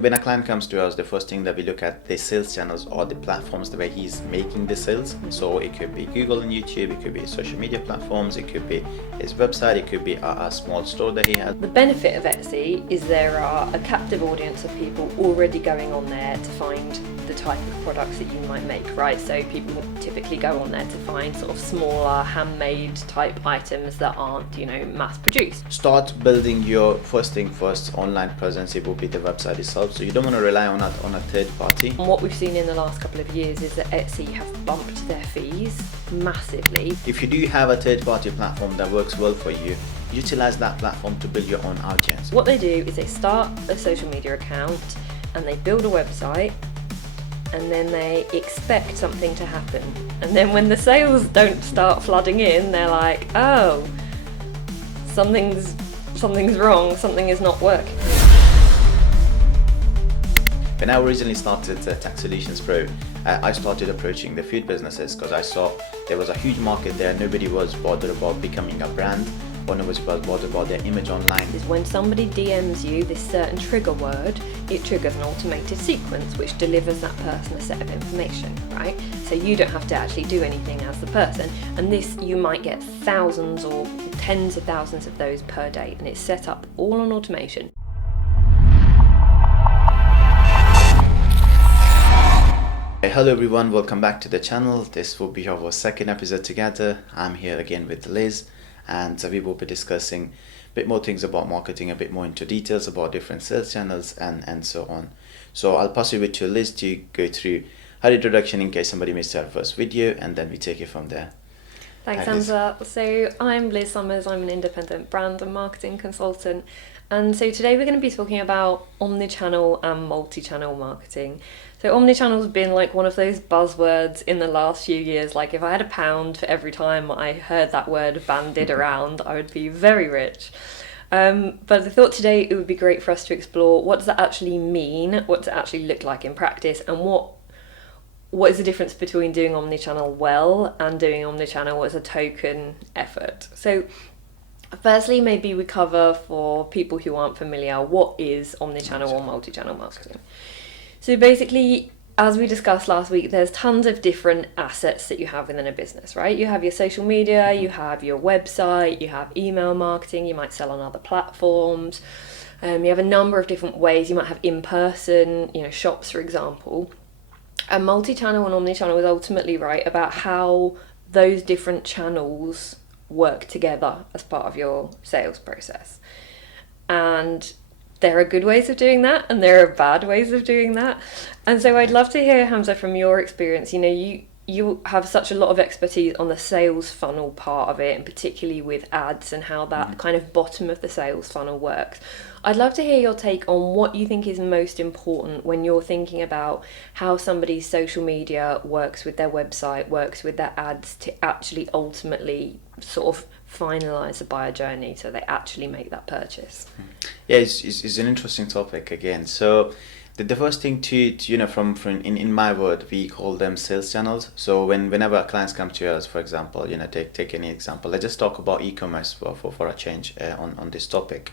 When a client comes to us, the first thing that we look at the sales channels or the platforms where he's making the sales. So it could be Google and YouTube, it could be social media platforms, it could be his website, it could be a small store that he has. The benefit of Etsy is there are a captive audience of people already going on there to find the type of products that you might make, right? So people will typically go on there to find sort of smaller handmade type items that aren't, mass produced. Start building your first online presence. It will be the website itself. So you don't want to rely on a third party. And what we've seen in the last couple of years is that Etsy have bumped their fees massively. If you do have a third party platform that works well for you, utilize that platform to build your own audience. What they do is they start a social media account and they build a website, and then they expect something to happen. And then when the sales don't start flooding in, they're like, oh, something's wrong, something is not working. When I originally started Tax Solutions Pro, I started approaching the food businesses because I saw there was a huge market there. Nobody was bothered about becoming a brand, or nobody was bothered about their image online. Is when somebody DMs you this certain trigger word, it triggers an automated sequence which delivers that person a set of information, right? So you don't have to actually do anything as the person. And this, you might get thousands or tens of thousands of those per day, and it's set up all on automation. Hello everyone, welcome back to the channel. This will be our second episode together. I'm here again with Liz, and we will be discussing a bit more things about marketing, a bit more into details about different sales channels and so on. So I'll pass it to Liz to go through her introduction in case somebody missed her first video, and then we take it from there. Thanks, Hamza. So I'm Liz Summers. I'm an independent brand and marketing consultant. And so today we're going to be talking about omnichannel and multi-channel marketing. So omnichannel has been like one of those buzzwords in the last few years. Like if I had £1 for every time I heard that word bandied around, I would be very rich. But I thought today it would be great for us to explore what does that actually mean, what does it actually look like in practice, and what is the difference between doing omnichannel well and doing omnichannel as a token effort. So firstly, maybe we cover for people who aren't familiar, what is omnichannel or multi-channel marketing? So basically, as we discussed last week, there's tons of different assets that you have within a business, right? You have your social media, you have your website, you have email marketing, you might sell on other platforms, you have a number of different ways. You might have in-person, shops, for example. And multi-channel and omnichannel is ultimately about how those different channels work together as part of your sales process. And there are good ways of doing that and there are bad ways of doing that. And so I'd love to hear, Hamza, from your experience. You have such a lot of expertise on the sales funnel part of it, and particularly with ads and how that kind of bottom of the sales funnel works. I'd love to hear your take on what you think is most important when you're thinking about how somebody's social media works with their website, works with their ads to actually ultimately sort of finalize the buyer journey so they actually make that purchase. Yeah, it's an interesting topic again. So the first thing to from in my word, we call them sales channels. So whenever clients come to us, for example, take any example. Let's just talk about e-commerce for a change on this topic.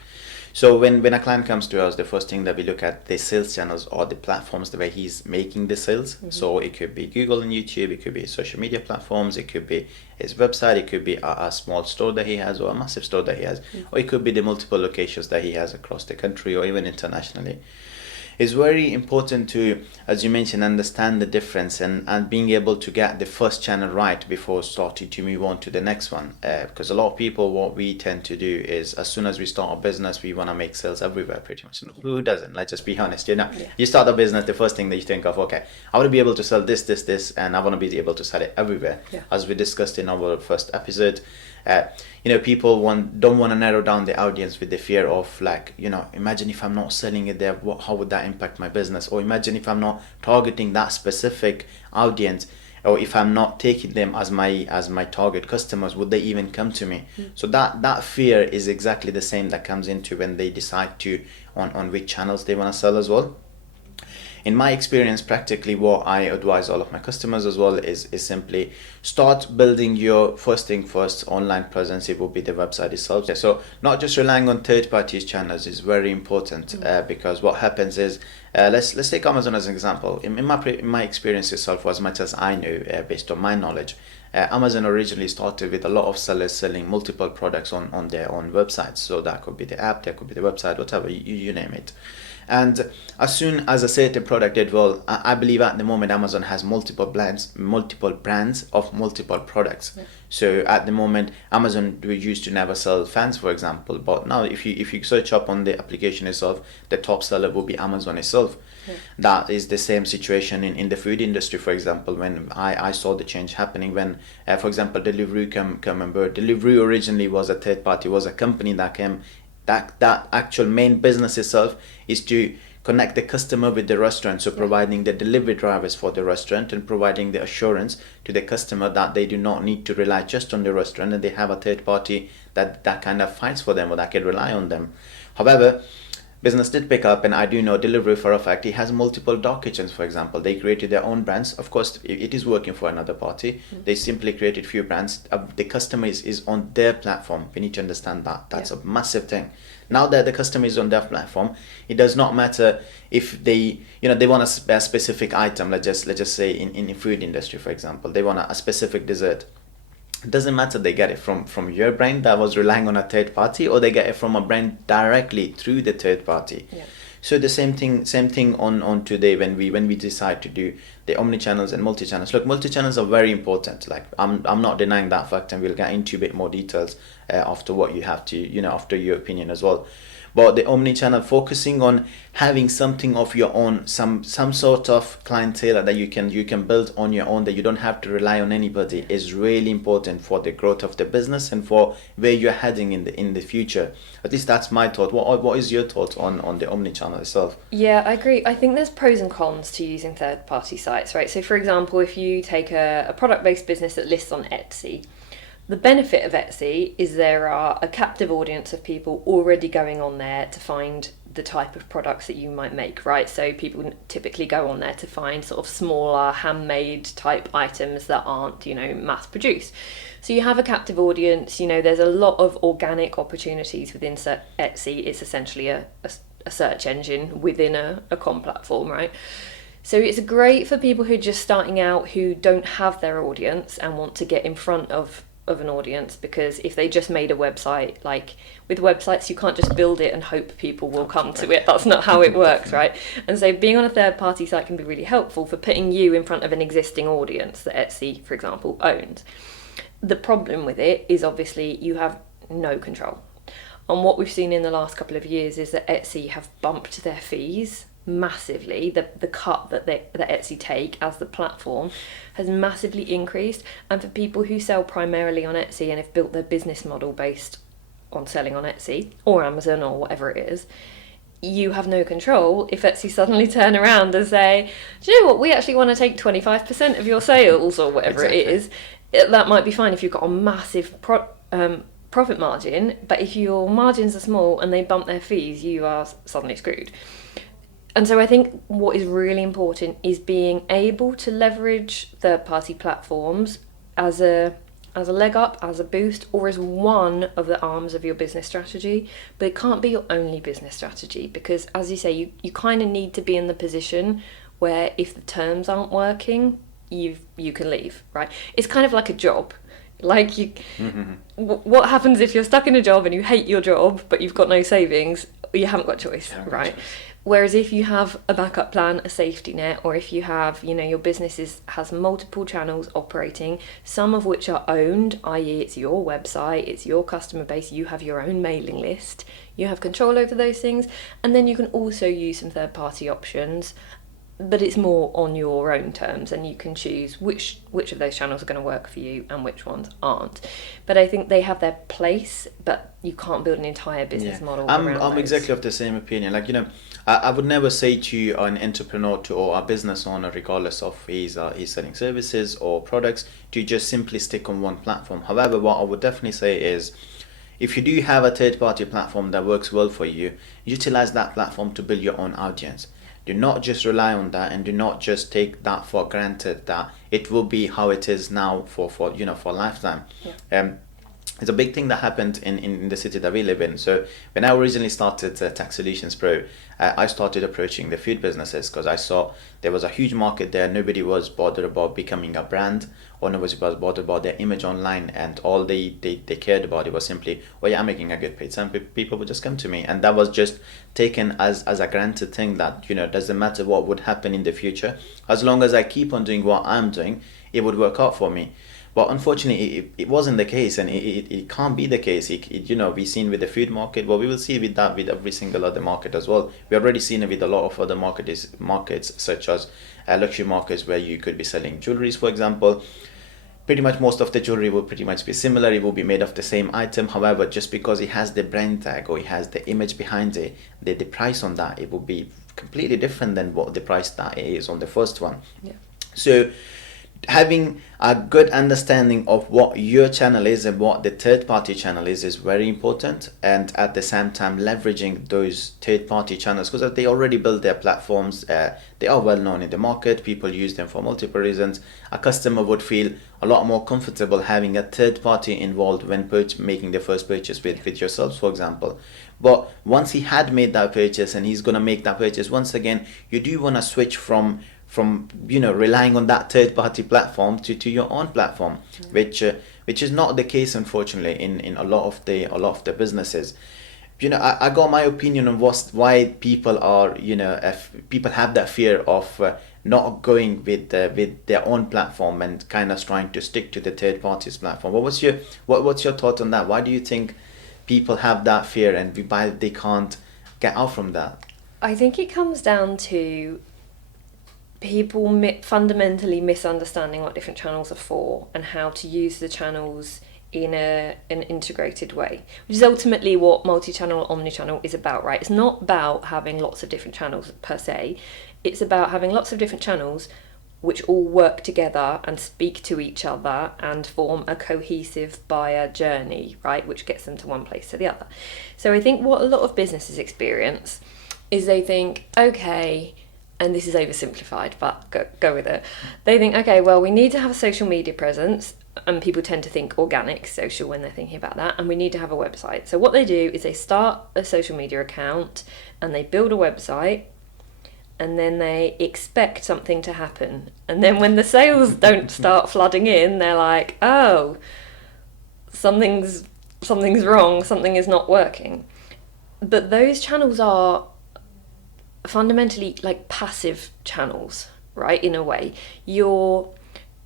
So when a client comes to us, the first thing that we look at the sales channels or the platforms where he's making the sales. So it could be Google and YouTube, it could be social media platforms, it could be his website, it could be a small store that he has or a massive store that he has, or it could be the multiple locations that he has across the country or even internationally. It's very important to, as you mentioned, understand the difference and being able to get the first channel right before starting to move on to the next one. Because a lot of people, what we tend to do is as soon as we start a business, we want to make sales everywhere pretty much. Who doesn't? Let's just be honest. You start a business, the first thing that you think of, okay, I want to be able to sell this, and I want to be able to sell it everywhere. Yeah. As we discussed in our first episode, people don't want to narrow down the audience with the fear of imagine if I'm not selling it there, how would that impact my business? Or imagine if I'm not targeting that specific audience, or if I'm not taking them as my target customers, would they even come to me? So that fear is exactly the same that comes into when they decide on which channels they want to sell as well. in my experience, practically what I advise all of my customers as well is simply start building your first thing first online presence. It will be the website itself. So not just relying on third parties channels is very important, because what happens is, let's take Amazon as an example. In my experience itself, as much as I know, based on my knowledge, Amazon originally started with a lot of sellers selling multiple products on their own websites. So that could be the app, that could be the website, whatever, you name it. And as soon as a certain product did well, I believe at the moment Amazon has multiple brands of multiple products. Yeah. So at the moment, Amazon used to never sell fans, for example, but now if you search up on the application itself, the top seller will be Amazon itself. Yeah. That is the same situation in the food industry, for example, when I saw the change happening when, for example, Deliveroo came on board. Deliveroo originally was a third party, was a company that came. That actual main business itself is to connect the customer with the restaurant, so providing the delivery drivers for the restaurant and providing the assurance to the customer that they do not need to rely just on the restaurant and they have a third party that kind of fights for them or that can rely on them. However, business did pick up, and I do know Deliveroo for a fact. It has multiple dark kitchens, for example. They created their own brands. Of course, it is working for another party. They simply created few brands. The customer is on their platform. We need to understand that. That's a massive thing. Now that the customer is on their platform, it does not matter if they want a specific item. Let's just say in the food industry, for example, they want a specific dessert. It doesn't matter they get it from your brand that was relying on a third party, or they get it from a brand directly through the third party. Yeah. So the same thing on today when we decide to do the omnichannels and multi-channels. Look, multi-channels are very important. Like I'm not denying that fact, and we'll get into a bit more details after what you have to, after your opinion as well. But the omni-channel, focusing on having something of your own, some sort of clientele that you can build on your own, that you don't have to rely on anybody, is really important for the growth of the business and for where you're heading in the future. At least that's my thought. What is your thought on the omni-channel itself? Yeah, I agree. I think there's pros and cons to using third-party sites, right? So for example, if you take a product-based business that lists on Etsy, the benefit of Etsy is there are a captive audience of people already going on there to find the type of products that you might make, right? So people typically go on there to find sort of smaller handmade type items that aren't, mass produced. So you have a captive audience, there's a lot of organic opportunities within Etsy. It's essentially a search engine within a com platform, right? So it's great for people who are just starting out, who don't have their audience and want to get in front of an audience, because if they just made a website, like with websites, you can't just build it and hope people will come to it. That's not how it works, right? And so being on a third party site can be really helpful for putting you in front of an existing audience that Etsy, for example, owns. The problem with it is obviously you have no control. And what we've seen in the last couple of years is that Etsy have bumped their fees massively. The cut that Etsy take as the platform has massively increased, and for people who sell primarily on Etsy and have built their business model based on selling on Etsy or Amazon or whatever it is, you have no control if Etsy suddenly turn around and say, do you know what, we actually want to take 25% of your sales or whatever it is. That might be fine if you've got a massive profit margin, but if your margins are small and they bump their fees, you are suddenly screwed. And so I think what is really important is being able to leverage third-party platforms as a leg up, as a boost, or as one of the arms of your business strategy. But it can't be your only business strategy, because, as you say, you kind of need to be in the position where if the terms aren't working, you can leave, right? It's kind of like a job. Like what happens if you're stuck in a job and you hate your job, but you've got no savings? You haven't got a choice, right? Whereas if you have a backup plan, a safety net, or if you have, your business has multiple channels operating, some of which are owned, i.e. it's your website, it's your customer base, you have your own mailing list, you have control over those things, and then you can also use some third-party options, but it's more on your own terms, and you can choose which of those channels are going to work for you and which ones aren't. But I think they have their place, but you can't build an entire business model around those. I'm exactly of the same opinion. Like, I would never say to an entrepreneur or a business owner, regardless of he's selling services or products, to just simply stick on one platform. However, what I would definitely say is, if you do have a third-party platform that works well for you, utilize that platform to build your own audience. Do not just rely on that, and do not just take that for granted that it will be how it is now for for a lifetime. It's a big thing that happened in the city that we live in. So when I originally started Tax Solutions Pro, I started approaching the food businesses because I saw there was a huge market there. Nobody was bothered about becoming a brand, or nobody was bothered about their image online, and all they cared about it was simply, oh yeah, I'm making a good page. Some people would just come to me, and that was just taken as a granted thing that, doesn't matter what would happen in the future, as long as I keep on doing what I'm doing, it would work out for me. But unfortunately, it wasn't the case, and it can't be the case. We've seen with the food market. Well, we will see with that with every single other market as well. We already seen it with a lot of other markets such as luxury markets, where you could be selling jewelries, for example. Pretty much most of the jewelry will pretty much be similar. It will be made of the same item. However, just because it has the brand tag or it has the image behind it, the price on that, it will be completely different than what the price that it is on the first one. Yeah. So having a good understanding of what your channel is and what the third-party channel is very important, and at the same time leveraging those third-party channels, because they already built their platforms. They are well known in the market. People use them for multiple reasons. A customer would feel a lot more comfortable having a third party involved when making the first purchase with yourselves, for example. But once he had made that purchase and he's going to make that purchase once again, you do want to switch from relying on that third party platform to your own platform, which is not the case, unfortunately, in a lot of the businesses. I got my opinion on why people are, if people have that fear of not going with their own platform and kind of trying to stick to the third party's platform. What's your thought on that? Why do you think people have that fear, and why they can't get out from that? I think it comes down to people fundamentally misunderstanding what different channels are for and how to use the channels in an integrated way, which is ultimately what multi-channel, omni-channel is about, right? It's not about having lots of different channels per se. It's about having lots of different channels which all work together and speak to each other and form a cohesive buyer journey, right, which gets them to one place to the other. So I think what a lot of businesses experience is they think, okay, and this is oversimplified, but go with it. They think, okay, well, we need to have a social media presence, and people tend to think organic social when they're thinking about that, and we need to have a website. So what they do is they start a social media account and they build a website, and then they expect something to happen. And then when the sales don't start flooding in, they're like, oh, something's wrong, something is not working. But those channels are fundamentally like passive channels, right, in a way. Your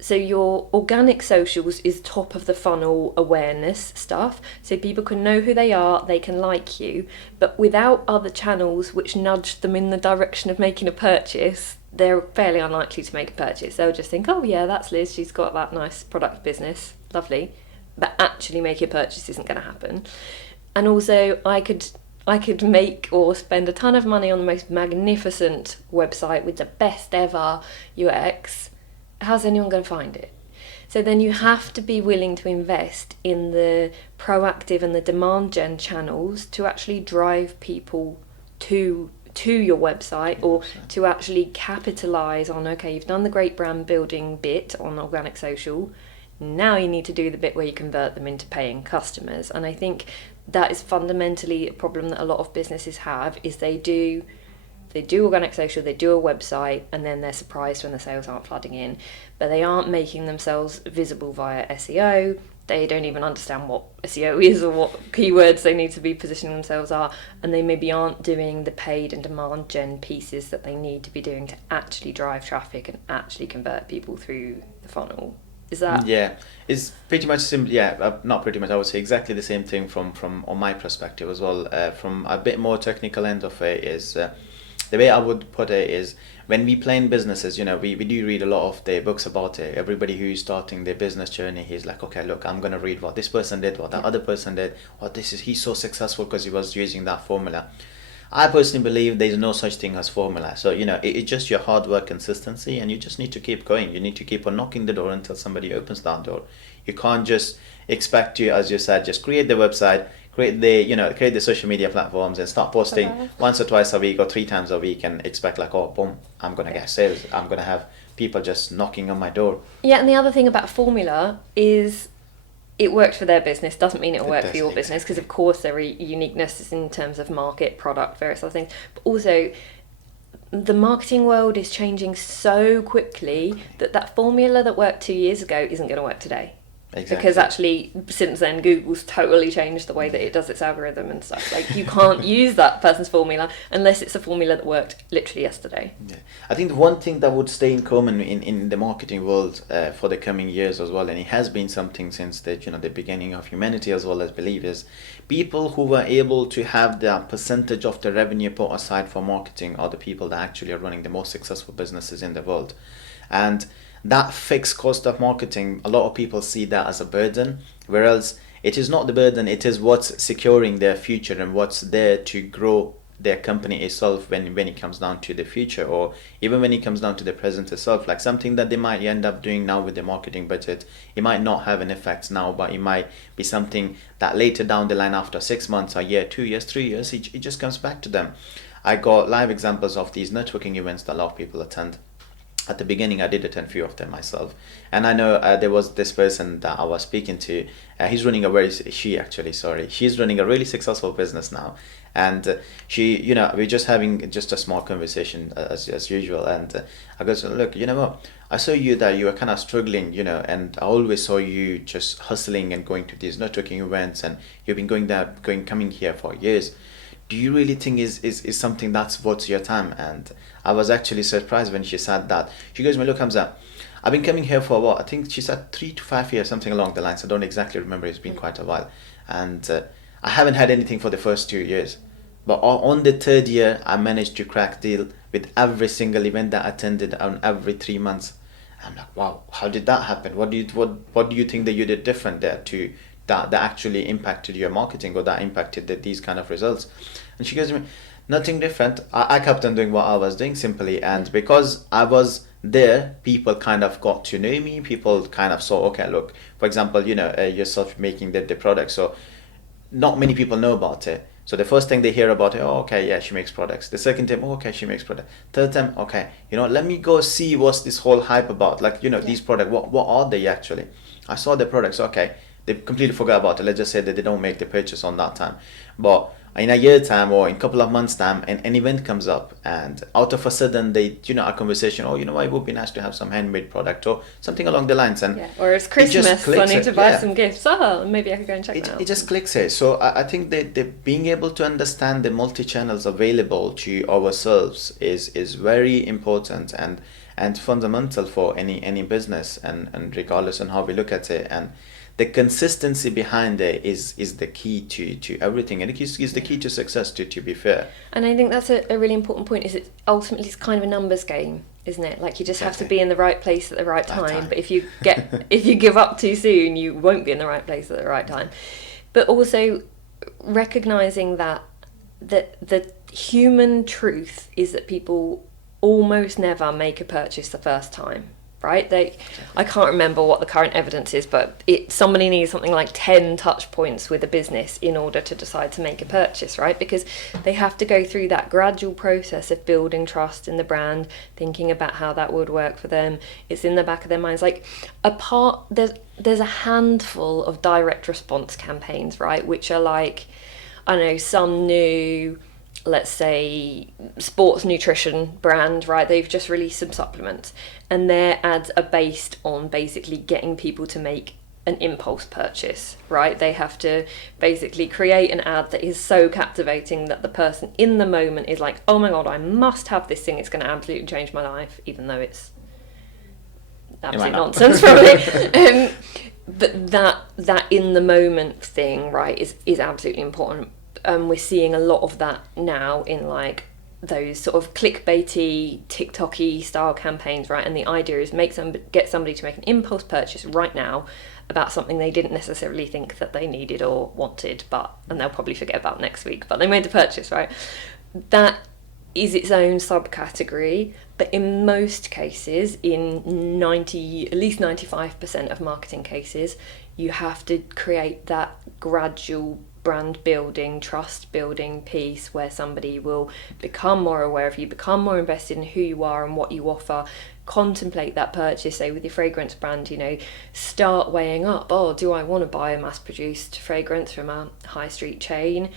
organic socials is top of the funnel awareness stuff, so people can know who they are, they can like you, but without other channels which nudge them in the direction of making a purchase, they're fairly unlikely to make a purchase. They'll just think, oh yeah, that's Liz, she's got that nice product business, lovely, but actually making a purchase isn't going to happen. And also I could make or spend a ton of money on the most magnificent website with the best ever UX. How's anyone going to find it? So then you have to be willing to invest in the proactive and the demand gen channels to actually drive people to your website, or to actually capitalize on, okay, you've done the great brand building bit on organic social, now you need to do the bit where you convert them into paying customers. And I think that is fundamentally a problem that a lot of businesses have, is they do organic social, they do a website, and then they're surprised when the sales aren't flooding in, but they aren't making themselves visible via SEO. They don't even understand what SEO is or what keywords they need to be positioning themselves are, and they maybe aren't doing the paid and demand gen pieces that they need to be doing to actually drive traffic and actually convert people through the funnel. Is that? Yeah, it's pretty much simple. Yeah, not pretty much. I would say exactly the same thing from on my perspective as well. From a bit more technical end of it is, the way I would put it is, when we plan businesses, we do read a lot of the books about it. Everybody who's starting their business journey, he's like, okay, look, I'm gonna read what this person did, what that other person did, he's so successful because he was using that formula. I personally believe there's no such thing as formula. So, it's just your hard work, consistency, and you just need to keep going. You need to keep on knocking the door until somebody opens that door. You can't just expect to, as you said, just create the website, create the social media platforms and start posting once or twice a week or 3 times a week and expect like, oh, boom, I'm going to get sales. I'm going to have people just knocking on my door. Yeah, and the other thing about formula is it worked for their business doesn't mean it'll work for your business, because of course there are uniquenesses in terms of market, product, various other things. But also, the marketing world is changing so quickly that formula that worked 2 years ago isn't going to work today. Exactly. Because actually, since then, Google's totally changed the way that it does its algorithm and stuff. Like, you can't use that person's formula unless it's a formula that worked literally yesterday. Yeah. I think the one thing that would stay in common in the marketing world for the coming years as well, and it has been something since the beginning of humanity as well as believers, people who were able to have the percentage of the revenue put aside for marketing are the people that actually are running the most successful businesses in the world. And that fixed cost of marketing, a lot of people see that as a burden, whereas it is not the burden, it is what's securing their future and what's there to grow their company itself when it comes down to the future, or even when it comes down to the present itself. Like something that they might end up doing now with the marketing budget, it might not have an effect now, but it might be something that later down the line, after 6 months, a year, 2 years, 3 years, it just comes back to them. I got live examples of these networking events that a lot of people attend. At the beginning, I did attend a few of them myself, and I know there was this person that I was speaking to. She's running a really successful business now, and she, we're just having just a small conversation as usual. And I go, look, you know what? I saw you that you were kind of struggling, and I always saw you just hustling and going to these networking events, and you've been coming here for years. Do you really think is something that's worth your time? And I was actually surprised when she said that. She goes, look, Hamza, I've been coming here for a while. I think she said 3 to 5 years, something along the lines. I don't exactly remember. It's been quite a while. And I haven't had anything for the first 2 years. But on the 3rd year, I managed to crack deal with every single event that I attended on every 3 months. I'm like, wow, how did that happen? What do you think that you did different there to that actually impacted your marketing, or that impacted these kind of results? And she goes to me, nothing different. I kept on doing what I was doing simply, and because I was there, people kind of got to know me. People kind of saw, okay, look, for example, yourself making the product, so not many people know about it. So the first thing they hear about it, oh, okay, yeah, she makes products. The second time, oh, okay, she makes products. Third time, okay, let me go see what's this whole hype about. Like, these products, what are they actually? I saw the products, okay, they completely forgot about it. Let's just say that they don't make the purchase on that time. But in a year time or in a couple of months time, an event comes up, and out of a sudden they, a conversation, oh, it would be nice to have some handmade product or something along the lines. And or it's Christmas, so I need to buy some gifts. Oh, maybe I could go and check that out. It just clicks here. So I think that being able to understand the multi-channels available to ourselves is very important and fundamental for any business, and regardless on how we look at it. And the consistency behind it is the key to everything, and it is the key to success, to be fair. And I think that's a really important point, is it ultimately it's kind of a numbers game, isn't it? Like, you just have to be in the right place at the right time. But if you give up too soon, you won't be in the right place at the right time. But also recognizing that the human truth is that people almost never make a purchase the first time. Right? I can't remember what the current evidence is, but somebody needs something like 10 touch points with a business in order to decide to make a purchase, right? Because they have to go through that gradual process of building trust in the brand, thinking about how that would work for them. It's in the back of their minds. Like, there's a handful of direct response campaigns, right? Which are like, I don't know, some new, let's say, sports nutrition brand, right? They've just released some supplements, and their ads are based on basically getting people to make an impulse purchase, right? They have to basically create an ad that is so captivating that the person in the moment is like, oh my god, I must have this thing, it's going to absolutely change my life, even though it's absolute nonsense probably. But that in the moment thing, right, is absolutely important. We're seeing a lot of that now in like those sort of clickbaity, TikTok-y style campaigns, right? And the idea is get somebody to make an impulse purchase right now about something they didn't necessarily think that they needed or wanted, and they'll probably forget about next week, but they made the purchase, right? That is its own subcategory, but in most cases, in at least 95% of marketing cases, you have to create that gradual brand building, trust building piece where somebody will become more aware of you, become more invested in who you are and what you offer, contemplate that purchase. Say with your fragrance brand, you know, start weighing up, oh, do I want to buy a mass produced fragrance from a high street chain,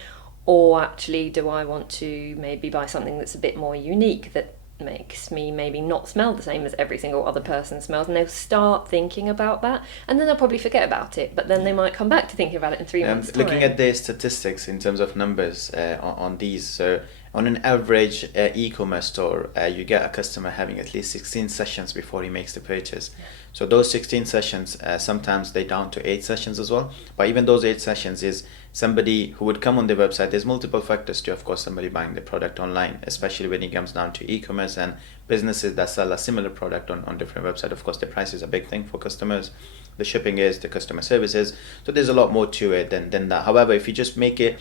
or actually do I want to maybe buy something that's a bit more unique that makes me maybe not smell the same as every single other person smells? And they'll start thinking about that, and then they'll probably forget about it, but then they might come back to thinking about it in 3 months' time. Looking at the statistics in terms of numbers on these, so on an average e-commerce store, you get a customer having at least 16 sessions before he makes the purchase. So those 16 sessions, sometimes they down to 8 sessions as well. But even those 8 sessions is somebody who would come on the website. There's multiple factors to, of course, somebody buying the product online, especially when it comes down to e-commerce and businesses that sell a similar product on different websites. Of course, the price is a big thing for customers. The shipping is, the customer service is. So there's a lot more to it than that. However, if you just make it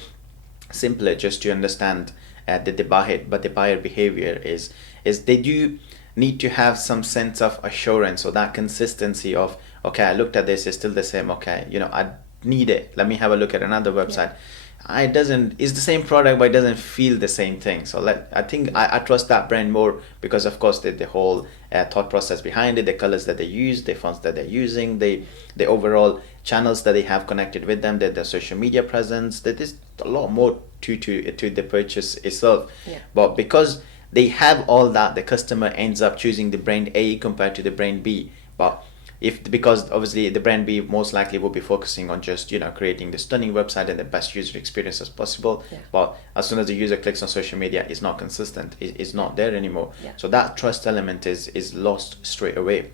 simpler, just to understand the buyer behavior is they do need to have some sense of assurance, or that consistency of, okay, I looked at this, it's still the same, okay, you know, I need it, let me have a look at another website. It's the same product, but it doesn't feel the same thing. So I think I trust that brand more because, of course, the whole thought process behind it, the colors that they use, the fonts that they're using, the overall channels that they have connected with them, their social media presence. That is a lot more to the purchase itself. Yeah. But because they have all that, the customer ends up choosing the brand A compared to the brand B. But because obviously the brand B most likely will be focusing on just, you know, creating the stunning website and the best user experience as possible. Yeah. But as soon as the user clicks on social media, it's not consistent. It's not there anymore. Yeah. So that trust element is lost straight away.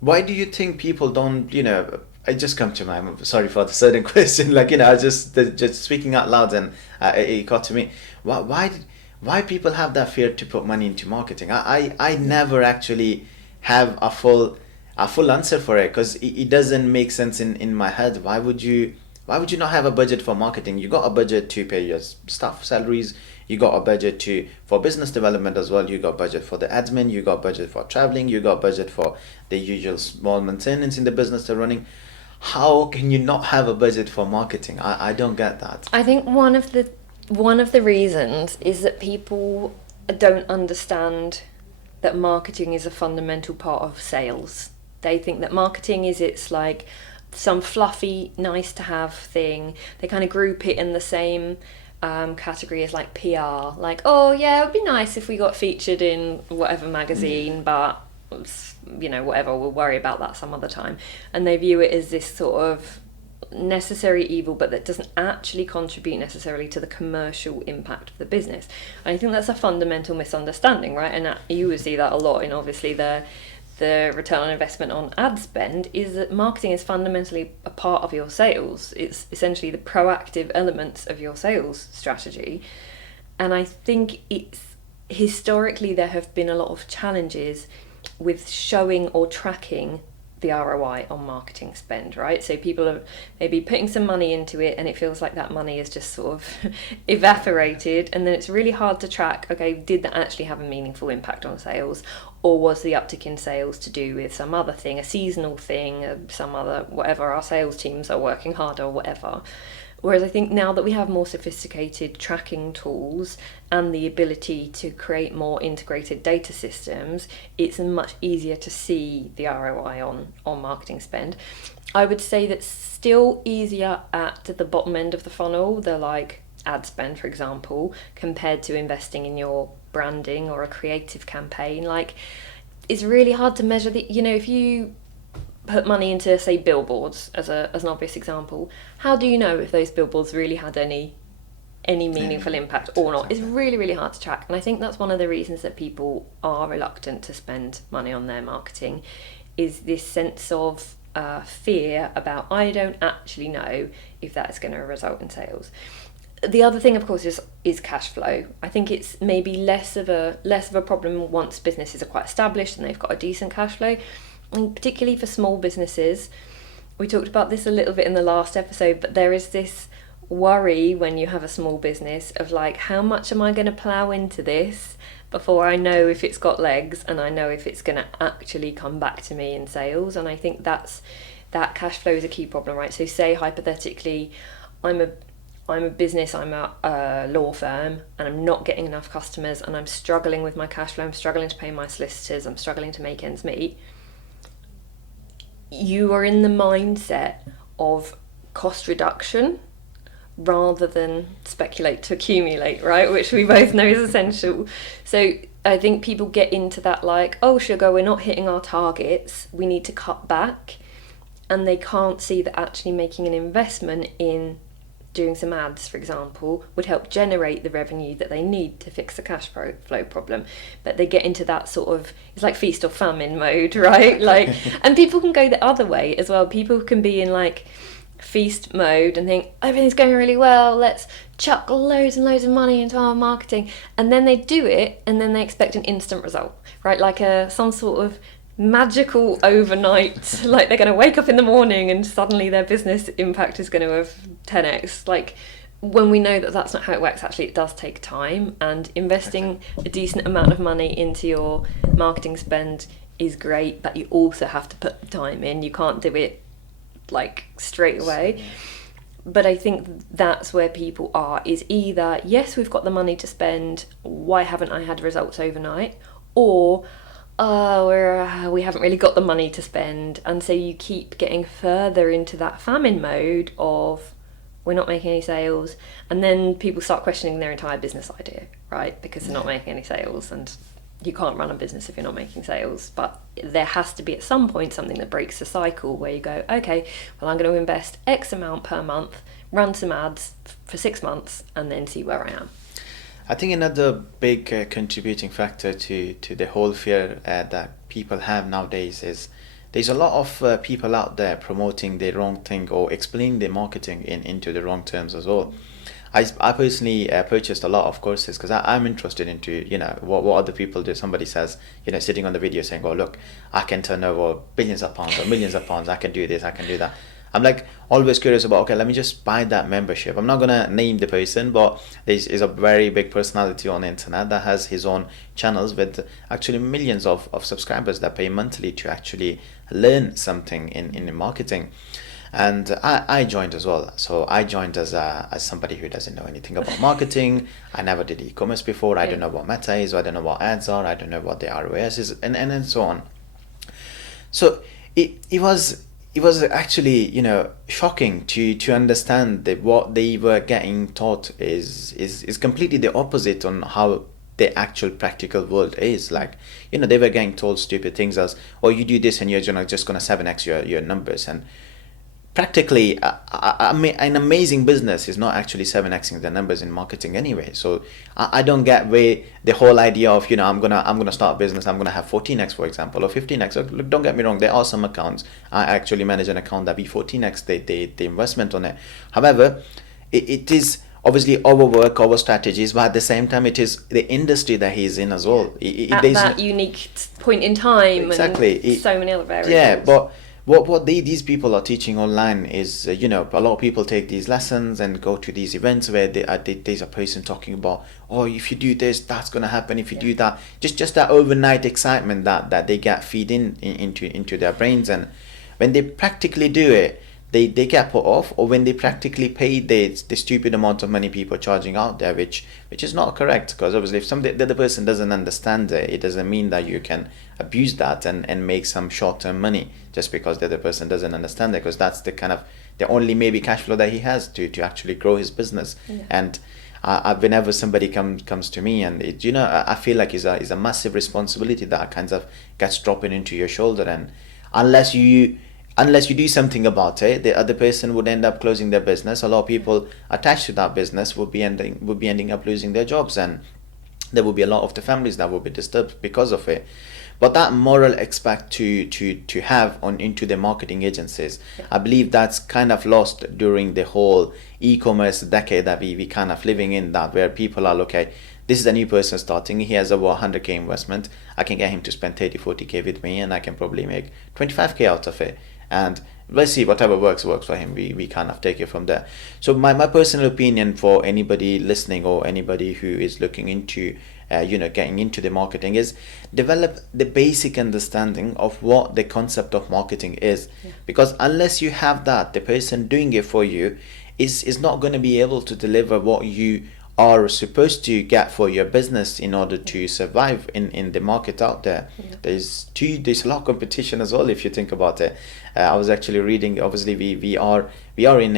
Why do you think people don't, you know, I just come to my, sorry for the sudden question, like, you know, I just speaking out loud, and it got to me. Why people have that fear to put money into marketing? I never actually have a full answer for it, because it doesn't make sense in my head. Why would you not have a budget for marketing? You got a budget to pay your staff salaries, you got a budget for business development as well, you got budget for the admin, you got budget for traveling, you got budget for the usual small maintenance in the business they're running. How can you not have a budget for marketing? I don't get that. I think one of the reasons is that people don't understand that marketing is a fundamental part of sales. They think that marketing it's like some fluffy, nice to have thing. They kind of group it in the same category as like PR. Like, oh yeah, it would be nice if we got featured in whatever magazine, but you know, whatever, we'll worry about that some other time. And they view it as this sort of necessary evil, but that doesn't actually contribute necessarily to the commercial impact of the business. And I think that's a fundamental misunderstanding, right? And you will see that a lot in obviously the return on investment on ad spend, is that marketing is fundamentally a part of your sales. It's essentially the proactive elements of your sales strategy. And I think historically there have been a lot of challenges with showing or tracking the ROI on marketing spend, right? So people are maybe putting some money into it and it feels like that money is just sort of evaporated, and then it's really hard to track, okay, did that actually have a meaningful impact on sales, or was the uptick in sales to do with some other thing, a seasonal thing, some other whatever, our sales teams are working harder or whatever. Whereas I think now that we have more sophisticated tracking tools and the ability to create more integrated data systems, it's much easier to see the ROI on marketing spend. I would say that's still easier at the bottom end of the funnel, the like ad spend, for example, compared to investing in your branding or a creative campaign. Like, it's really hard to measure you know, if you put money into, say, billboards as an obvious example, how do you know if those billboards really had any meaningful impact or not? It's really, really hard to track. And I think that's one of the reasons that people are reluctant to spend money on their marketing, is this sense of fear about, I don't actually know if that's going to result in sales. The other thing, of course, is cash flow. I think it's maybe less of a problem once businesses are quite established and they've got a decent cash flow. And particularly for small businesses, we talked about this a little bit in the last episode, but there is this worry when you have a small business of like, how much am I going to plow into this before I know if it's got legs and I know if it's going to actually come back to me in sales? And I think that cash flow is a key problem, right? So say hypothetically, I'm a business, I'm a law firm, and I'm not getting enough customers, and I'm struggling with my cash flow, I'm struggling to pay my solicitors, I'm struggling to make ends meet. You are in the mindset of cost reduction rather than speculate to accumulate, right? Which we both know is essential. So I think people get into that like, oh, sugar, we're not hitting our targets, we need to cut back. And they can't see that actually making an investment in doing some ads, for example, would help generate the revenue that they need to fix the cash flow problem. But they get into that sort of, it's like feast or famine mode, right? Like, and people can go the other way as well. People can be in like feast mode and think everything's going really well, let's chuck loads and loads of money into our marketing, and then they do it and then they expect an instant result, right? Like some sort of magical overnight, like they're going to wake up in the morning and suddenly their business impact is going to have 10x. Like, when we know that that's not how it works, actually it does take time, and investing a decent amount of money into your marketing spend is great, but you also have to put the time in. You can't do it like straight away. But I think that's where people are, is either, yes, we've got the money to spend, why haven't I had results overnight? Or, we haven't really got the money to spend, and so you keep getting further into that famine mode of we're not making any sales, and then people start questioning their entire business idea, right? Because they're not making any sales, and you can't run a business if you're not making sales. But there has to be at some point something that breaks the cycle where you go, okay, well, I'm going to invest X amount per month, run some ads for 6 months, and then see where I am. I think another big contributing factor to the whole fear that people have nowadays is there's a lot of people out there promoting the wrong thing or explaining their marketing into the wrong terms as well. I personally purchased a lot of courses because I'm interested into, what other people do. Somebody says, sitting on the video saying, oh, look, I can turn over billions of pounds or millions of pounds. I can do this, I can do that. I'm like always curious about, okay, let me just buy that membership. I'm not going to name the person, but there's a very big personality on the internet that has his own channels with actually millions of subscribers that pay monthly to actually learn something in marketing. And I joined as well. So I joined as somebody who doesn't know anything about marketing. I never did e-commerce before. I don't know what Meta is. I don't know what ads are. I don't know what the ROS is, and so on. So it was actually, shocking to understand that what they were getting taught is completely the opposite on how the actual practical world is. Like, they were getting told stupid things as, oh, you do this and you're just gonna 7x your numbers. And practically, an amazing business is not actually 7xing the numbers in marketing anyway. So I don't get where the whole idea of, I'm gonna start a business, I'm gonna have 14x, for example, or 15x. Look, don't get me wrong, there are some accounts. I actually manage an account that be 14x the investment on it. However, it is obviously our work, our strategies, but at the same time, it is the industry that he's in as well. At that unique point in time, exactly. And so many other variables. Yeah, but what these people are teaching online is, a lot of people take these lessons and go to these events where there's a person talking about, oh, if you do this, that's going to happen. If you do that, just that overnight excitement that they get feed into their brains. And when they practically do it, they get put off, or when they practically pay the stupid amount of money people are charging out there, which is not correct, because obviously if the other person doesn't understand it doesn't mean that you can abuse that and make some short-term money just because the other person doesn't understand it, because that's the only maybe cash flow that he has to actually grow his business. And whenever somebody comes to me, and I feel like it's a massive responsibility that kind of gets dropping into your shoulder, and unless you do something about it, the other person would end up closing their business. A lot of people attached to that business would be ending up losing their jobs, and there will be a lot of the families that will be disturbed because of it. But that moral aspect to have into the marketing agencies, I believe that's kind of lost during the whole e-commerce decade that we kind of living in, that where people are, okay, this is a new person starting, he has over 100k investment, I can get him to spend 30-40k with me, and I can probably make 25k out of it. And let's see, whatever works for him. We kind of take it from there. So my personal opinion for anybody listening or anybody who is looking into getting into the marketing is develop the basic understanding of what the concept of marketing is. Because unless you have that, the person doing it for you is not going to be able to deliver what you are supposed to get for your business in order to survive in the market out there. There's a lot of competition as well, if you think about it. I was actually reading, obviously we are in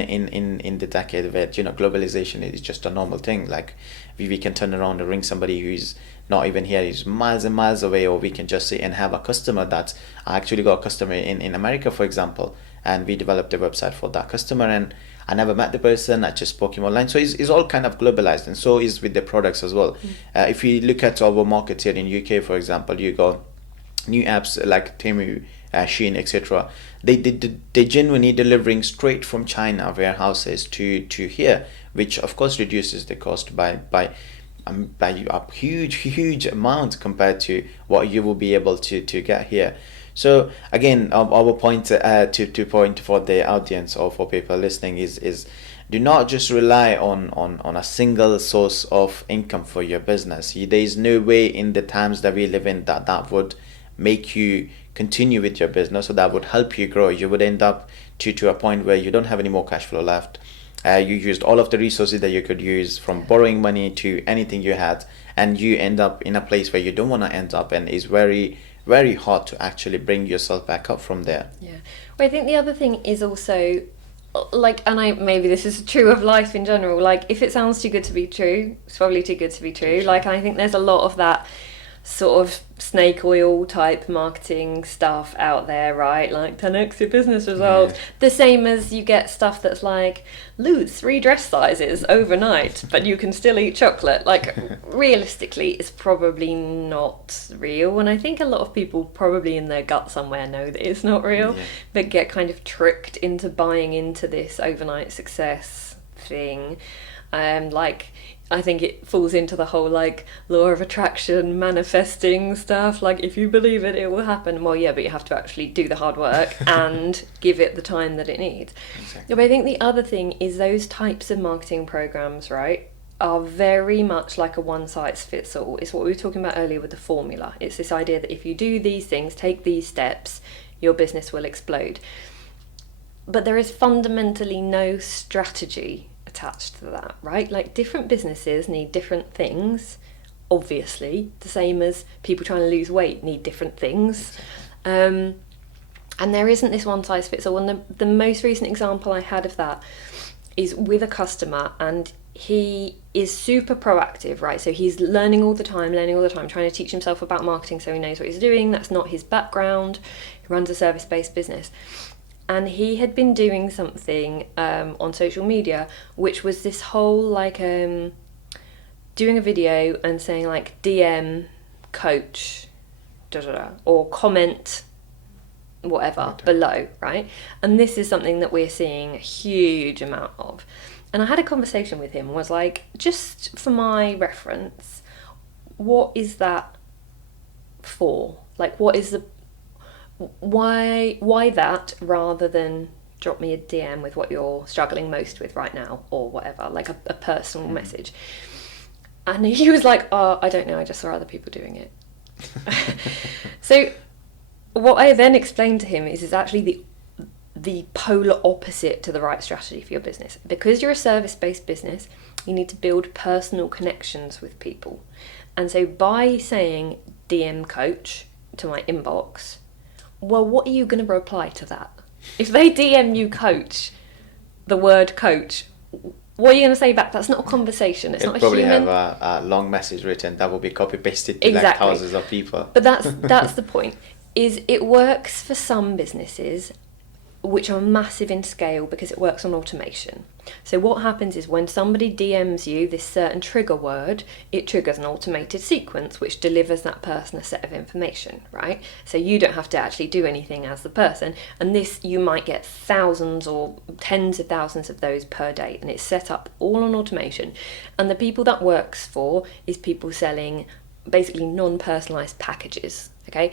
the decade where, you know, globalization is just a normal thing. Like we can turn around and ring somebody who's not even here, he's miles and miles away, or we can just say and have a customer that I actually got a customer in America, for example, and we developed a website for that customer, and I never met the person, I just spoke him online. So it's all kind of globalized, and so is with the products as well. If you look at our market here in UK, for example, you got new apps like Temu, Shein, etc. They genuinely delivering straight from China warehouses to here, which of course reduces the cost by a huge amount compared to what you will be able to get here. So again, our point to point for the audience or for people listening is do not just rely on a single source of income for your business. There is no way in the times that we live in that would make you continue with your business, or that would help you grow. You would end up to a point where you don't have any more cash flow left. You used all of the resources that you could use, from borrowing money to anything you had, and you end up in a place where you don't want to end up, and it's very, very hard to actually bring yourself back up from there. Yeah. Well, I think the other thing is also, like, and maybe this is true of life in general, like, if it sounds too good to be true, it's probably too good to be true. Like, and I think there's a lot of that sort of snake oil type marketing stuff out there, right? Like 10x your business results. Yeah. The same as you get stuff that's like, lose 3 dress sizes overnight, but you can still eat chocolate. Like, realistically, it's probably not real. And I think a lot of people probably in their gut somewhere know that it's not real, but get kind of tricked into buying into this overnight success thing. Like, I think it falls into the whole, like, law of attraction, manifesting stuff. Like, if you believe it, it will happen. Well, yeah, but you have to actually do the hard work and give it the time that it needs. Exactly. But I think the other thing is those types of marketing programs, right, are very much like a one-size-fits-all. It's what we were talking about earlier with the formula. It's this idea that if you do these things, take these steps, your business will explode. But there is fundamentally no strategy attached to that, right? Like, different businesses need different things, obviously, the same as people trying to lose weight need different things. And there isn't this one size fits all. And the most recent example I had of that is with a customer, and he is super proactive, right? So he's learning all the time, trying to teach himself about marketing so he knows what he's doing. That's not his background. He runs a service-based business. And he had been doing something on social media, which was this whole, like, doing a video and saying, like, DM coach, or comment whatever below, right? And this is something that we're seeing a huge amount of. And I had a conversation with him and was like, just for my reference, what is that for? Like, what is the... Why that, rather than drop me a DM with what you're struggling most with right now, or whatever, like a personal message. And he was like, oh, I don't know, I just saw other people doing it. So what I then explained to him is actually the polar opposite to the right strategy for your business. Because you're a service-based business, you need to build personal connections with people. And so by saying DM coach to my inbox, well, what are you going to reply to that? If they DM you coach, the word coach, what are you going to say back? That's not a conversation. It's not a human. Probably have a long message written that will be copy-pasted to like thousands of people. But that's the point, is it works for some businesses which are massive in scale because it works on automation. So what happens is when somebody DMs you this certain trigger word, it triggers an automated sequence which delivers that person a set of information, right? So you don't have to actually do anything as the person. And this, you might get thousands or tens of thousands of those per day, and it's set up all on automation. And the people that works for is people selling basically non-personalized packages, okay?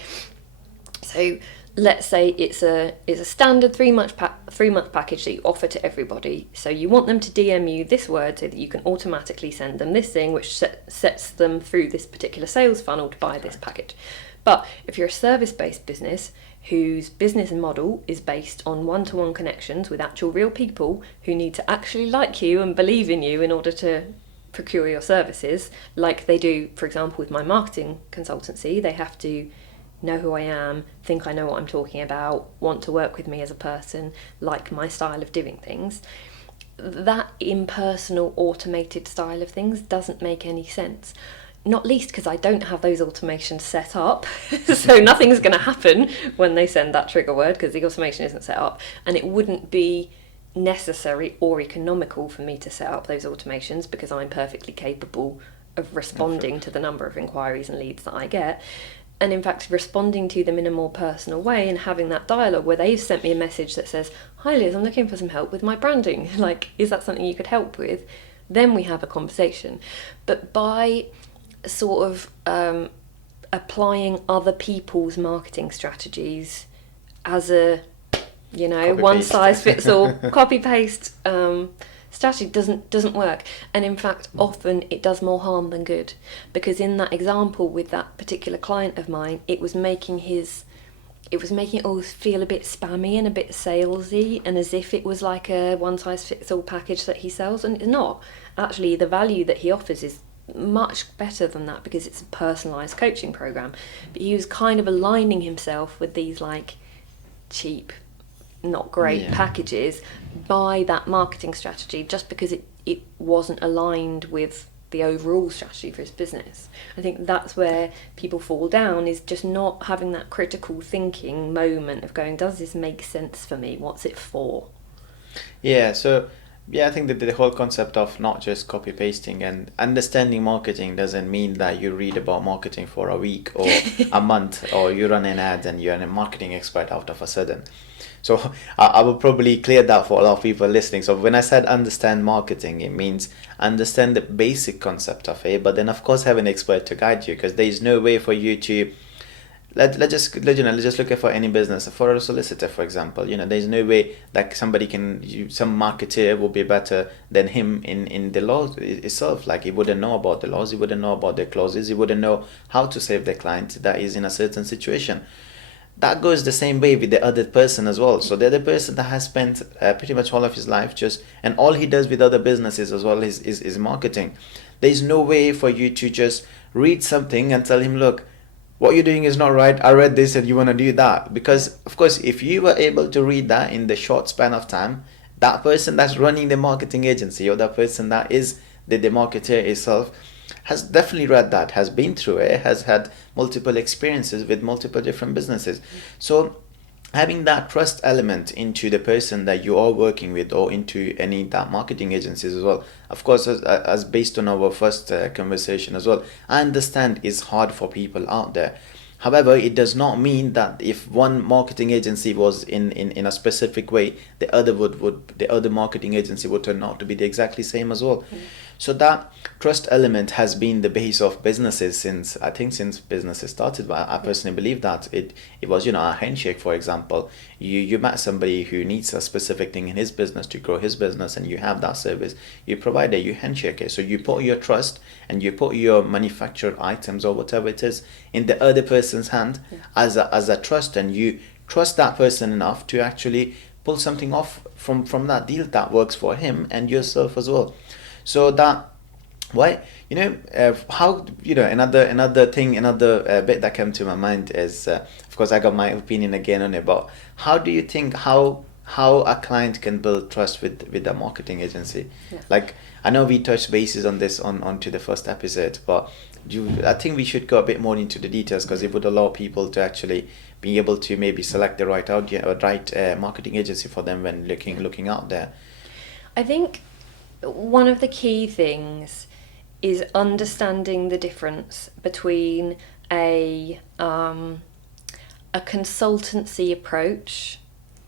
So let's say it's a standard 3-month package that you offer to everybody. So you want them to DM you this word so that you can automatically send them this thing, which sets them through this particular sales funnel to buy this package. But if you're a service-based business whose business model is based on one-to-one connections with actual real people who need to actually like you and believe in you in order to procure your services, like they do, for example, with my marketing consultancy, they have to know who I am, think I know what I'm talking about, want to work with me as a person, like my style of doing things. That impersonal, automated style of things doesn't make any sense. Not least because I don't have those automations set up. So nothing's going to happen when they send that trigger word because the automation isn't set up. And it wouldn't be necessary or economical for me to set up those automations because I'm perfectly capable of responding to the number of inquiries and leads that I get. And in fact, responding to them in a more personal way and having that dialogue where they've sent me a message that says, "Hi Liz, I'm looking for some help with my branding. Like, is that something you could help with?" Then we have a conversation. But by sort of applying other people's marketing strategies as a, one-size-fits-all copy-paste strategy doesn't work. And in fact, often it does more harm than good, because in that example with that particular client of mine, it was making it all feel a bit spammy and a bit salesy, and as if it was like a one-size-fits-all package that he sells, and it's not. Actually, the value that he offers is much better than that because it's a personalised coaching program. But he was kind of aligning himself with these like cheap, not great packages by that marketing strategy just because it wasn't aligned with the overall strategy for his business. I think that's where people fall down, is just not having that critical thinking moment of going, does this make sense for me? What's it for? I think that the whole concept of not just copy pasting and understanding marketing doesn't mean that you read about marketing for a week or a month, or you run an ad and you're a marketing expert out of a sudden. So I will probably clear that for a lot of people listening. So when I said understand marketing, it means understand the basic concept of it, but then of course have an expert to guide you, because there is no way for you to let's just look at for any business, for a solicitor, for example. There's no way that some marketer will be better than him in the law itself. Like, he wouldn't know about the laws, he wouldn't know about the clauses, he wouldn't know how to save the client that is in a certain situation. That goes the same way with the other person as well. So the other person that has spent pretty much all of his life and all he does with other businesses as well is marketing. There's no way for you to just read something and tell him, look, what you're doing is not right, I read this and you want to do that. Because of course, if you were able to read that in the short span of time, that person that's running the marketing agency, or that person that is the marketer itself, has definitely read that, has been through it, has had multiple experiences with multiple different businesses. So having that trust element into the person that you are working with, or into any that marketing agencies as well, of course, as based on our first conversation as well, I understand is hard for people out there. However, it does not mean that if one marketing agency was in a specific way, the other marketing agency would turn out to be the exactly same as well. So that trust element has been the base of businesses since businesses started. But I personally believe that it was, a handshake, for example. You met somebody who needs a specific thing in his business to grow his business, and you have that service. You provide it, you handshake it. So you put your trust and you put your manufactured items or whatever it is in the other person's hand as a trust, and you trust that person enough to actually pull something off from that deal that works for him and yourself as well. So that, why, how, another bit that came to my mind is, of course, I got my opinion again on it, but how do you think how a client can build trust with a marketing agency? Like, I know we touched bases on this onto the first episode, but I think we should go a bit more into the details, because it would allow people to actually be able to maybe select the right marketing agency for them when looking out there. I think one of the key things is understanding the difference between a consultancy approach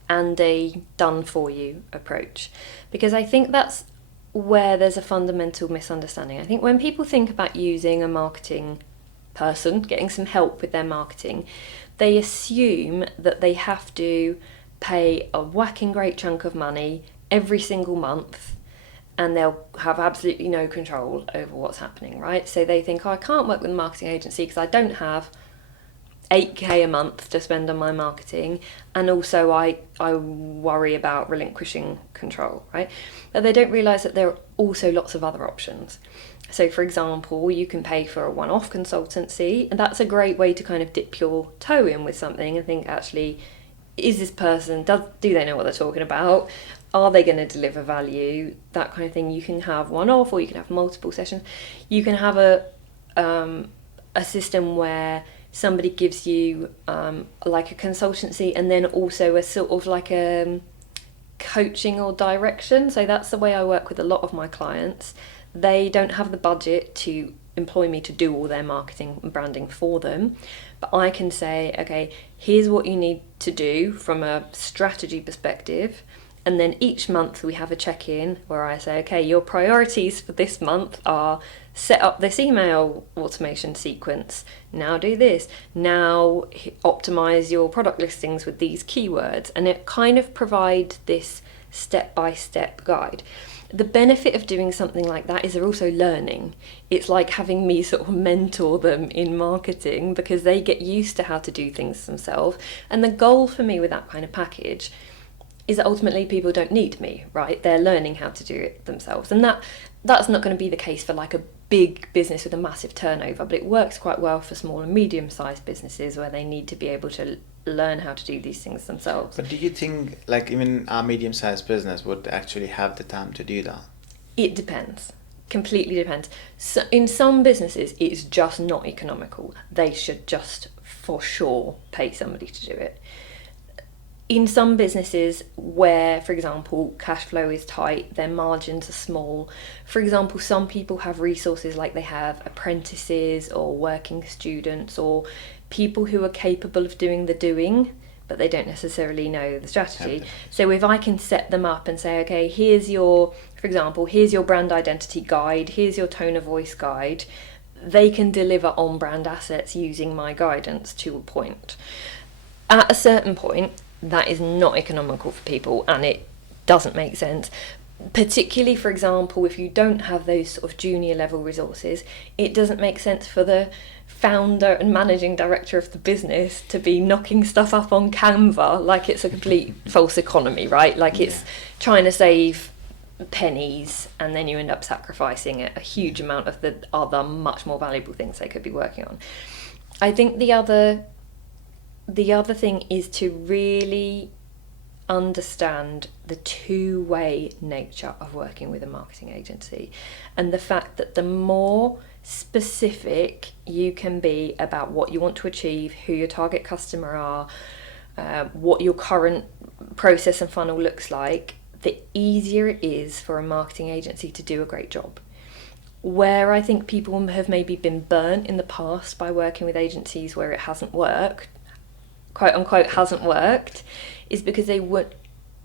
and a done for you approach, because I think that's where there's a fundamental misunderstanding. I think when people think about using a marketing person getting some help with their marketing, they assume that they have to pay a whacking great chunk of money every single month, and they'll have absolutely no control over what's happening, right? So they think, oh, I can't work with a marketing agency because I don't have 8k a month to spend on my marketing, and also I worry about relinquishing control, right? But they don't realise that there are also lots of other options. So for example, you can pay for a one-off consultancy, and that's a great way to kind of dip your toe in with something and think, actually, is this person, do they know what they're talking about? Are they going to deliver value? That kind of thing. You can have one-off, or you can have multiple sessions. You can have a system where somebody gives you like a consultancy and then also a sort of like a coaching or direction. So that's the way I work with a lot of my clients. They don't have the budget to employ me to do all their marketing and branding for them, but I can say, okay, here's what you need to do from a strategy perspective. And then each month we have a check-in where I say, okay, your priorities for this month are set up this email automation sequence. Now do this. Now optimize your product listings with these keywords. And it kind of provides this step-by-step guide. The benefit of doing something like that is they're also learning. It's like having me sort of mentor them in marketing, because they get used to how to do things themselves. And the goal for me with that kind of package is that ultimately people don't need me, right? They're learning how to do it themselves. And that's not going to be the case for like a big business with a massive turnover, but it works quite well for small and medium-sized businesses where they need to be able to learn how to do these things themselves. But do you think like even a medium-sized business would actually have the time to do that? It depends. Completely depends. So in some businesses, it's just not economical. They should just for sure pay somebody to do it. In some businesses where, for example, cash flow is tight, their margins are small. For example, some people have resources like they have apprentices or working students or people who are capable of doing the doing, but they don't necessarily know the strategy. So if I can set them up and say, okay, here's your brand identity guide, here's your tone of voice guide, they can deliver on brand assets using my guidance to a point. At a certain point, that is not economical for people and it doesn't make sense. Particularly, for example, if you don't have those sort of junior level resources, it doesn't make sense for the founder and managing director of the business to be knocking stuff up on Canva like it's a complete false economy, right? Like it's trying to save pennies and then you end up sacrificing a huge amount of the other much more valuable things they could be working on. I think the other thing is to really understand the two-way nature of working with a marketing agency, and the fact that the more specific you can be about what you want to achieve, who your target customer are, what your current process and funnel looks like, the easier it is for a marketing agency to do a great job. Where I think people have maybe been burnt in the past by working with agencies where it hasn't worked, quote unquote hasn't worked, is because they were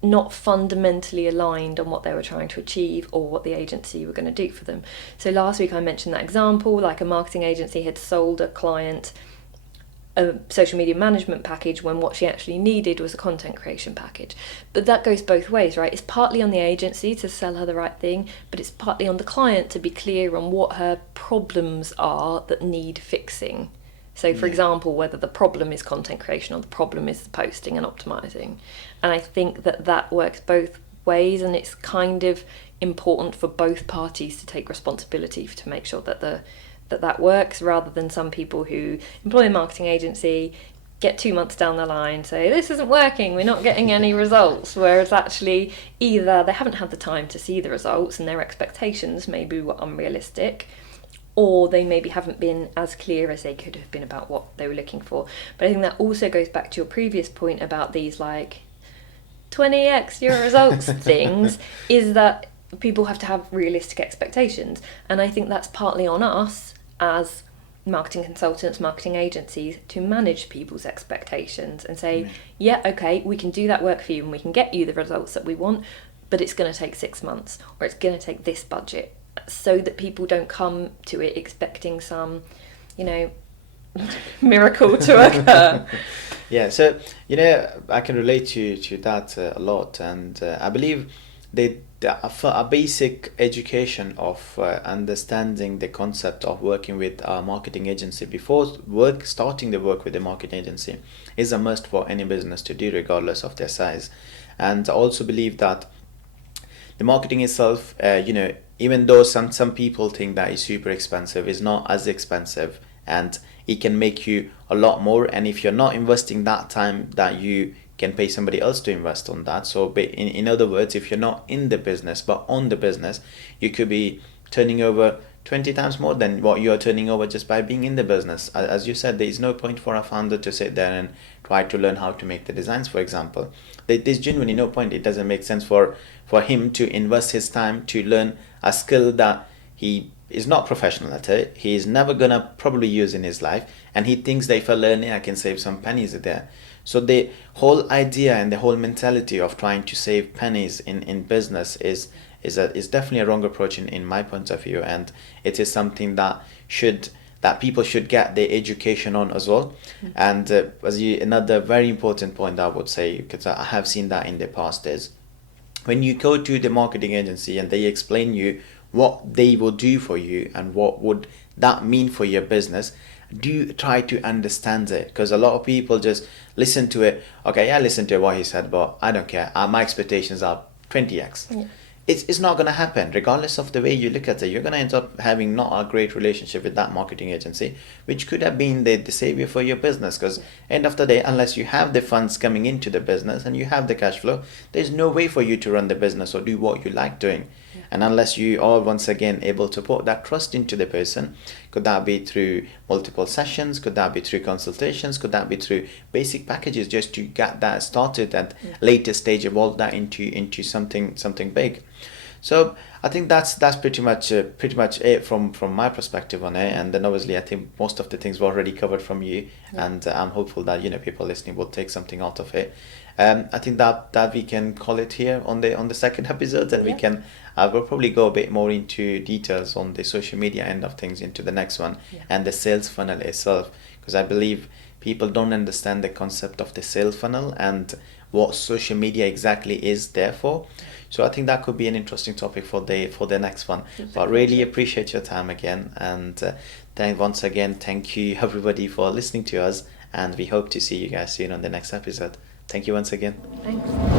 not fundamentally aligned on what they were trying to achieve or what the agency were going to do for them. So last week I mentioned that example, like a marketing agency had sold a client a social media management package when what she actually needed was a content creation package. But that goes both ways, right? It's partly on the agency to sell her the right thing, but it's partly on the client to be clear on what her problems are that need fixing. So for example, whether the problem is content creation or the problem is the posting and optimizing. And I think that works both ways, and it's kind of important for both parties to take responsibility to make sure that that works, rather than some people who employ a marketing agency, get 2 months down the line, say, this isn't working, we're not getting any results, whereas actually either they haven't had the time to see the results and their expectations maybe were unrealistic, or they maybe haven't been as clear as they could have been about what they were looking for. But I think that also goes back to your previous point about these like 20x your results things, is that people have to have realistic expectations. And I think that's partly on us as marketing consultants, marketing agencies, to manage people's expectations and say, yeah, okay, we can do that work for you and we can get you the results that we want, but it's going to take 6 months, or it's going to take this budget, so that people don't come to it expecting some, miracle to occur. Yeah, so I can relate to that a lot, and I believe for a basic education of understanding the concept of working with a marketing agency before starting the work with the marketing agency is a must for any business to do, regardless of their size. And I also believe that the marketing itself, even though some people think that it's super expensive, is not as expensive, and it can make you a lot more. And if you're not investing that time, that you can pay somebody else to invest on that. So in other words, if you're not in the business but on the business, you could be turning over 20 times more than what you're turning over just by being in the business. As you said, there is no point for a founder to sit there and try to learn how to make the designs, for example. There's genuinely no point. It doesn't make sense for him to invest his time to learn a skill that he is not professional at it. He is never gonna probably use in his life, and he thinks that if I learn it, I can save some pennies there. So the whole idea and the whole mentality of trying to save pennies in business is definitely a wrong approach in my point of view, and it is something that people should get their education on as well. And another very important point I would say, because I have seen that in the past, is when you go to the marketing agency and they explain you what they will do for you and what would that mean for your business, do try to understand it, because a lot of people just listen to it. Okay, yeah, listen to what he said, but I don't care. My expectations are 20x. Yeah. It's not going to happen. Regardless of the way you look at it, you're going to end up having not a great relationship with that marketing agency, which could have been the savior for your business. Because end of the day, unless you have the funds coming into the business and you have the cash flow, there's no way for you to run the business or do what you like doing. Yeah. And unless you are once again able to put that trust into the person, could that be through multiple sessions, could that be through consultations, could that be through basic packages just to get that started, and later stage evolve that into something big. So I think that's pretty much it from my perspective on it. And then obviously I think most of the things were already covered from you, and I'm hopeful that people listening will take something out of it. I think that we can call it here on the second episode, and we can we'll probably go a bit more into details on the social media end of things into the next one, and the sales funnel itself, because I believe people don't understand the concept of the sales funnel and what social media exactly is there for. So I think that could be an interesting topic for the next one. But really appreciate your time again, and once again thank you everybody for listening to us, and we hope to see you guys soon on the next episode. Thank you once again. Thanks.